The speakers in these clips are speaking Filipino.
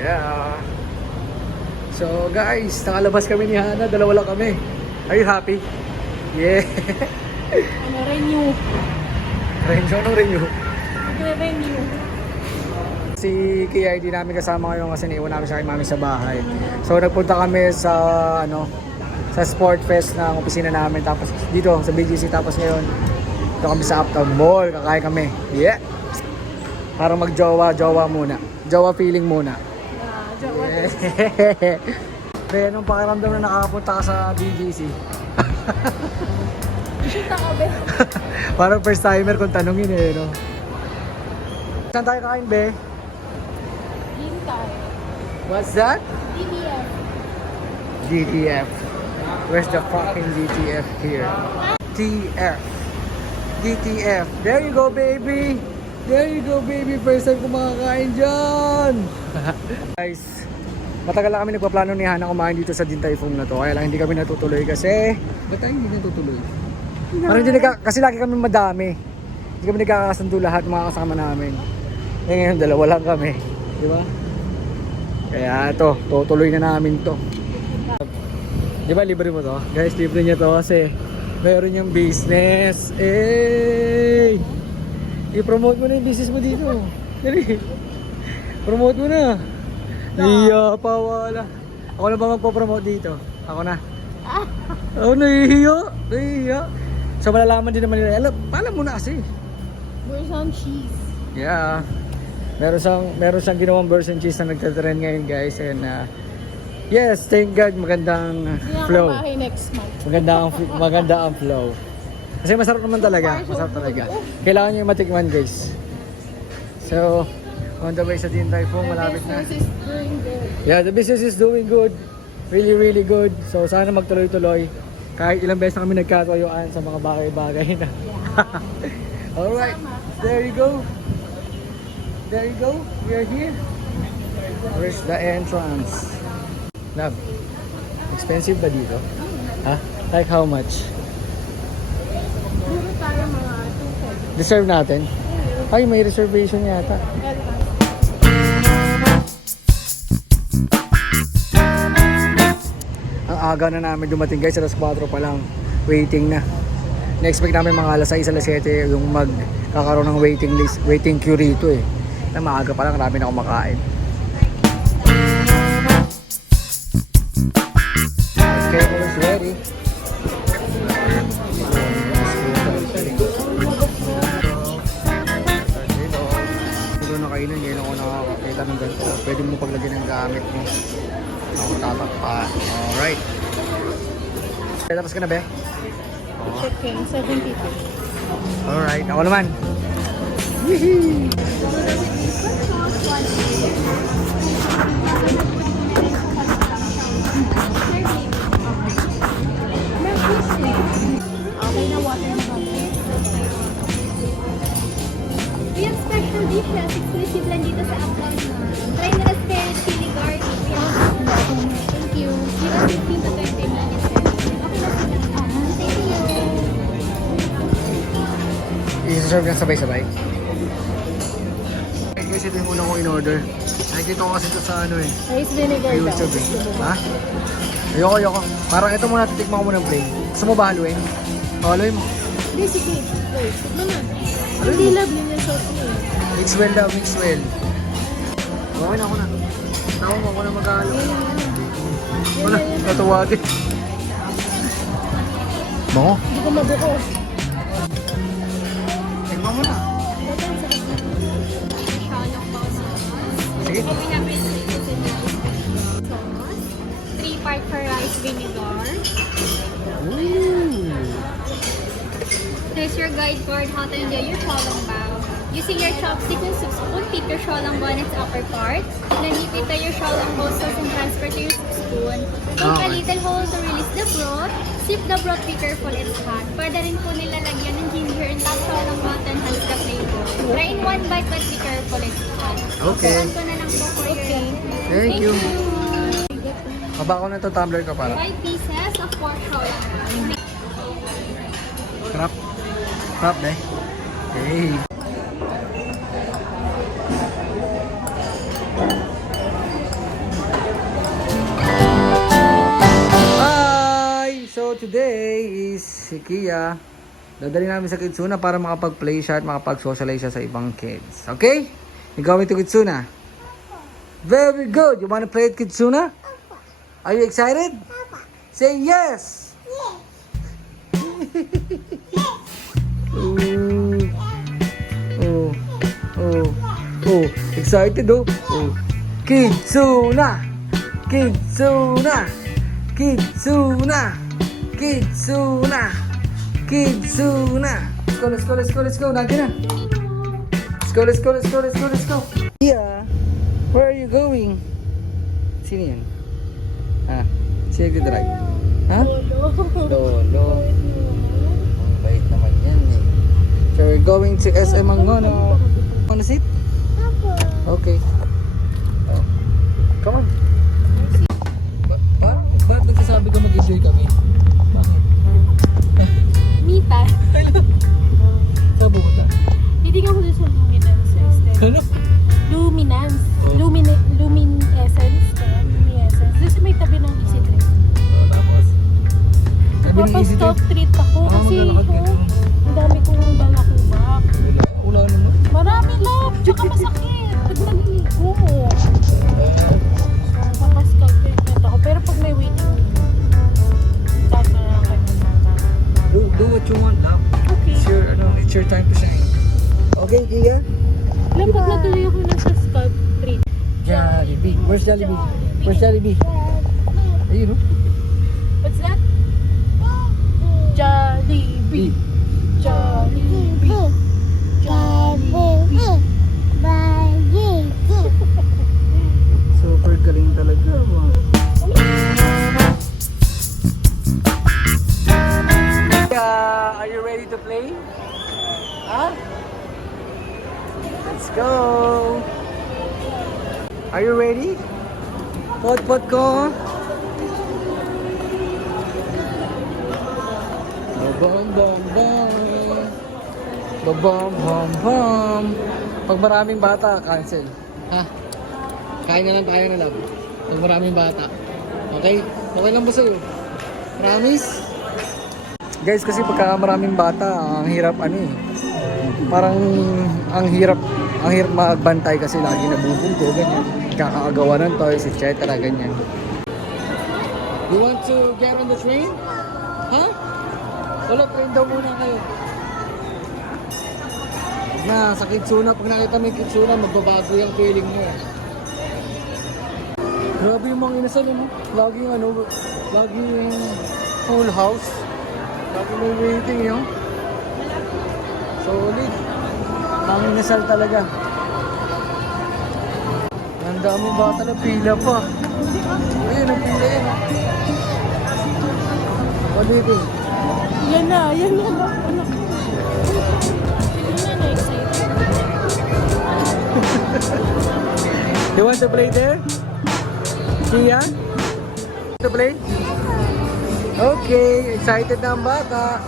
Yeah. So guys, nakalabas kami ni Hana. Dalawa lang kami. Are you happy? Yeah. Renew. Renew. Renew. Si Kia hindi namin kasama ngayon kasi naiwan namin siya kay mami sa bahay. So nagpunta kami sa sa Sport Fest ng opisina namin, tapos dito sa BGC, tapos ngayon dito kami sa Uptown Mall, kakain kami. Yeah. Para mag-jowa muna. Jowa feeling muna. Jowa. Yeah. Pre, anong pakiramdam na nakakapunta ka sa BGC? Shoot ako, be. Parang first timer kung tanongin eh, no? Saan tayo kakain, be? Hintay. What's that? DBF. DTF. Where's the fucking DTF here? TF. DTF. There you go, baby! There you go, baby! First time kumakakain dyan! Guys, matagal lang kami nagpaplano ni Hana kumain dito sa Din Tai Fung na to. Kaya lang hindi kami natutuloy kasi... Ba't tayo hindi natutuloy? Parang hindi kasi lagi kami madami. Hindi kami nagkakasundo lahat mga kasama namin. Eh ngayon, dalawa lang kami. Di ba? Kaya ito, tutuloy na namin to. Di ba libre mo to? Guys, libre niya to kasi meron yung business. Eh! I-promote mo na yung business mo dito. Dali. Promote mo na. Iya pa, wala. Ako na ba magpo-promote dito? Ako na. Oh, nahihiya. So malalaman din naman nila. Alam mo na kasi. Bursan cheese. Yeah. Meron siyang ginawang version cheese na nagtatrend ngayon, guys. And yes, thank God, magandang flow. Bahay next month. Maganda ang flow. Kasi masarap naman talaga. Masarap talaga. Kailangan nyo yung matikman, guys. So, on the way sa Din Tai Fung, malapit na. The business is doing good. Yeah, the business is doing good. Really, really good. So, sana magtuloy-tuloy. Kahit ilang beses na kami nagkatoyoan sa mga bagay-bagay na. Alright, there you go. There you go. We are here. Where's the entrance? Love, expensive ba dito? Ha? Like how much? Puro tayo mga 200. Reserve natin? Ay, may reservation yata. Ang aga na namin dumating, guys, alas 4 pa lang. Waiting na. Na-expect namin mga alas 6, alas 7 yung magkakaroon ng waiting list, waiting queue rito eh. Na maaga pa lang, marami na kumakain. Okay, almost ready. Siguro na kainan, ngayon ako nakakakita ng ganito. Pwede mo paglagyan ng gamit mo. Ako tatakpan. Alright. Tapos ka na, be? Chicken, 72. Alright, ako naman. Yee-hee! Okay na, water na kami. We have special dishes exclusive lang dito sa Uptown. Try na spirit chili garlic. Thank you. Give us 15 to 20 minutes. Okay na sila. Thank you. I-serve yan sabay-sabay. Guys, ito yung una kong in-order. Nakikita ko kasi ito sa ano eh. Rice vinegar daw. YouTube eh. Ha? Ayoko. Parang ito muna, titikman ko muna plain. Gusto mo ba haluin? O, haluin mo. Hindi, sige. Wait, tignan na. Hindi love yun yung sauce niya. Mix well daw, mix well. Okay na ako na. Tawag mo ako na mag-halo. Wala, natuwa din. Bango. Hindi ko mabuko. Tingnan mo na. Sige. We have sauce, 3-part for rice vinegar. Ooh. There's your guide for how to enjoy your xiaolongbao. Using your chopstick and soup spoon, keep your xiaolongbao in its upper part. Then you prepare your xiaolongbao sauce and transfer to your soup spoon. Poke a little hole to release the broth. Sip the broth, be careful it's hot. Pwede rin po nilalagyan ng ginger and tap xiaolongbao to enhance the flavor. Try in one bite but be careful it's hot. Okay. Saan ko na lang po for your... Thank you. Mabako na ito, tumbler ka para. 5 pieces of pork xiaolongbao. Crap. Crap, eh. Hey. today is si Kia. Dadali namin sa Kitsuna para makapag-play siya at makapag-socialize siya sa ibang kids. Okay? You going to Kitsuna? Very good. You wanna play at Kitsuna? Are you excited? Say yes! Oh, excited oh. Kitsuna! Kitsuna! Kitsuna! Kitsuna! Kitsuna! Let's go. Nandiyan na. Let's go. Yeah. Where are you going? Sino yan? Ha? Sino nagdadrive? Ha? Lolo. Ang bait naman yan eh. So we're going to SM Angono. Wanna sit? Okay. Oh. Come on. Ba't nagsasabi ka mag-enjoy kami? Bakit? Mita. Saan pupunta? Hindi nga ako doon sa luminance sa extent. Ano? Luminance. Oh. Luminescence. Luminescence. Doon sa may tabi ng Easy Trip. Tapos? Sabi ng easy Magpapastop trip? treat ako kasi maglalakad ka. ang dami kong balakubak. Wala naman. Marami love. Tsaka masakit. Pag nag-iiko. So, papastop treatment ako. Pero pag may waiting, start na lang kayo. Do what you want, love. Okay. It's your time to shine. Okay, Kia? Lapag na tuloy ako na sa scalp treat. Jollibee. Where's Jollibee? Where's Jollibee? Ayun, no? What's that? Jollibee. Jollibee. Jollibee. Super galing talaga. Are you ready to play? Huh? Let's go. Are you ready? Pot ko. Bam. Pag maraming bata, cancel. Ha? Kain na lang tayo na love. Pag maraming bata. Okay? Okay lang ba sa'yo? Promise? Guys, kasi pagka maraming bata, ang hirap parang ang hirap magbantay kasi lagi nabubunggo, ganyan. Kakaagawa ng toys, etc. ganyan. You want to get on the train? Ha? Wala, train daw muna kayo. Na, sa Kitsuna, pag nakita mo yung Kitsuna, magbabago yung feeling mo. Grabe yung mga inasal mo. Lagi yung full house. Lagi may waiting yun. Solid. Ang inasal talaga. Ang daming bata na pila pa. Ayun, ang pila yan. What do you think? Yan na. Anak ko. You want to play there? Kia? To play? Okay, excited na ang bata.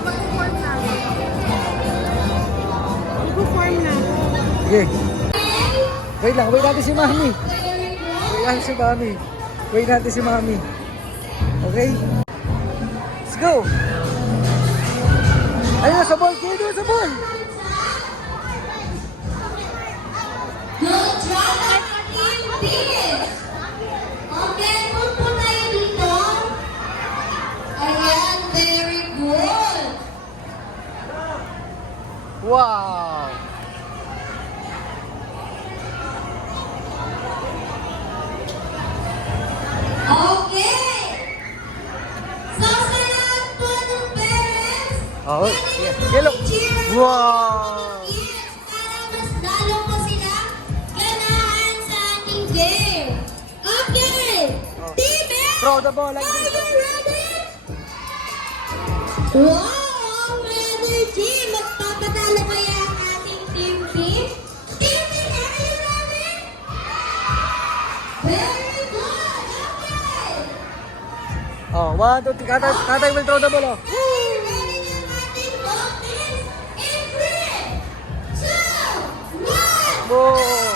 Nag-form na. Okay. Wait natin si Mami. Wait natin si Mami. Okay? Let's go! Ayun na sa ball! Kaya doon sa ball! Okay, move po tayo dito. Ayan, very good. Wow! Okay. So, sa lahat po ng parents, Oh, yellow! Wow! yes, para mas lalo po sila ganahan sa ating game. Okay. Team A, Throw the ball like are this. you ready? Wow, ang energy. Magpapatalo kaya ang ating Team B? Team B, are you ready? Very good. Okay. Oh, 1, 2, 3. Tatay will throw the ball. Oh. Ready yung ating ball, please? In 3, 2, 1. Whoa!